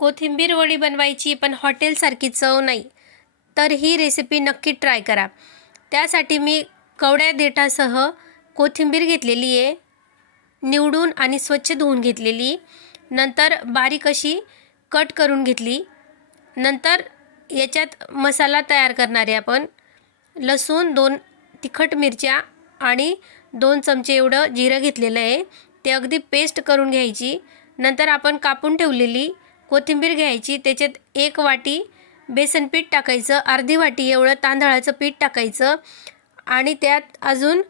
कोथिंबीर वडी बनवायची पण हॉटेलसारखी चव नाही, तर ही रेसिपी नक्की ट्राय करा। त्यासाठी मी कवड्या देठासह कोथिंबीर घेतलेली आहे, निवडून आणि स्वच्छ धुवून घेतलेली। नंतर बारीक अशी कट करून घेतली। नंतर याच्यात मसाला तयार करणार आहे आपण। लसूण, 2 तिखट मिरच्या आणि 2 चमचे एवढं जिरं घेतलेलं आहे, ते अगदी पेस्ट करून घ्यायची। नंतर आपण कापून ठेवलेली कोथिंबीर घ्यायची, त्याच्यात 1 वाटी बेसन पीठ टाकायचं, अर्धी वाटी एवढं तांदळाचं पीठ टाकायचं आणि त्यात अजून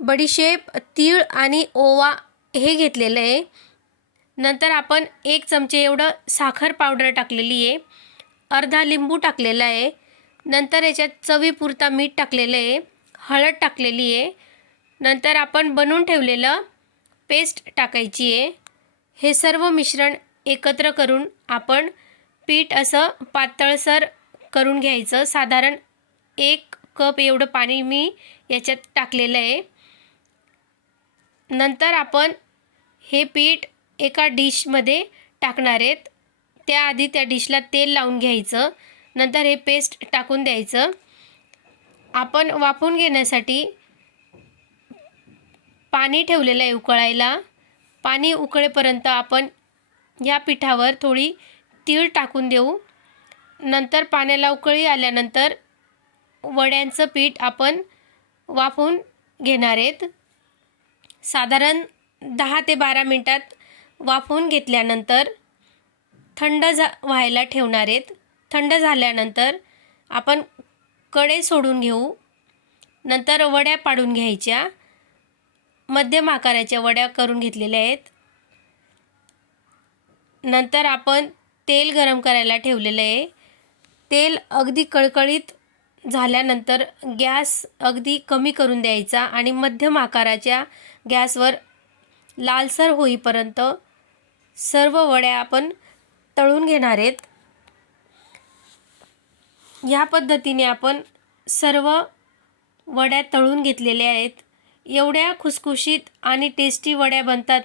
बडीशेप, तीळ आणि ओवा हे घेतलेलं आहे। नंतर आपण 1 चमचे एवढं साखर पावडर टाकलेली आहे, अर्धा लिंबू टाकलेला आहे। नंतर याच्यात चवीपुरता मीठ टाकलेलं आहे, हळद टाकलेली आहे। नंतर आपण बनवून ठेवलेलं पेस्ट टाकायची आहे। हे सर्व मिश्रण एकत्र करून आपण पीठ असं पातळसर करून घ्यायचं। साधारण 1 कप एवढं पाणी मी याच्यात टाकलेलं आहे। नंतर आपण हे पीठ एका डिशमध्ये टाकणार आहेत। त्याआधी त्या डिशला तेल लावून घ्यायचं, नंतर हे पेस्ट टाकून द्यायचं। आपण वाफवून घेण्यासाठी पाणी ठेवलेलं आहे उकळायला। पाणी उकळेपर्यंत आपण या पिठावर थोडी तीळ टाकून देऊ। नंतर पाण्याला उकळी आल्यानंतर वड्यांचं पीठ आपण वाफवून घेणार आहेत। साधारण 10 ते 12 मिनिटात वाफवून घेतल्यानंतर थंड व्हायला ठेवणार आहेत। थंड झाल्यानंतर आपण कढई सोडून घेऊ। नंतर वड्या पाडून घ्यायच्या, मध्यम आकाराच्या वड्या करून घेतलेल्या आहेत। नंतर आपण तेल गरम करायला ठेवलेलं आहे। तेल अगदी कळकळीत झाल्यानंतर गॅस अगदी कमी करून द्यायचा आणि मध्यम आकाराच्या गॅसवर लालसर होईपर्यंत सर्व वड्या आपण तळून घेणार आहेत। या पद्धतीने आपण सर्व वड्या तळून घेतलेल्या आहेत। एवढ्या खुसखुशीत आणि टेस्टी वड्या बनतात,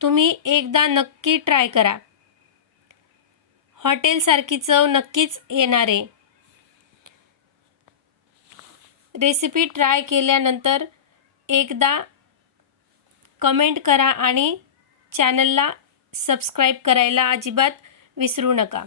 तुम्ही एकदा नक्की ट्राय करा। हॉटेलसारखी चव नक्कीच येणार आहे। रेसिपी ट्राय केल्यानंतर एकदा कमेंट करा आणि चॅनलला सबस्क्राईब करायला अजिबात विसरू नका।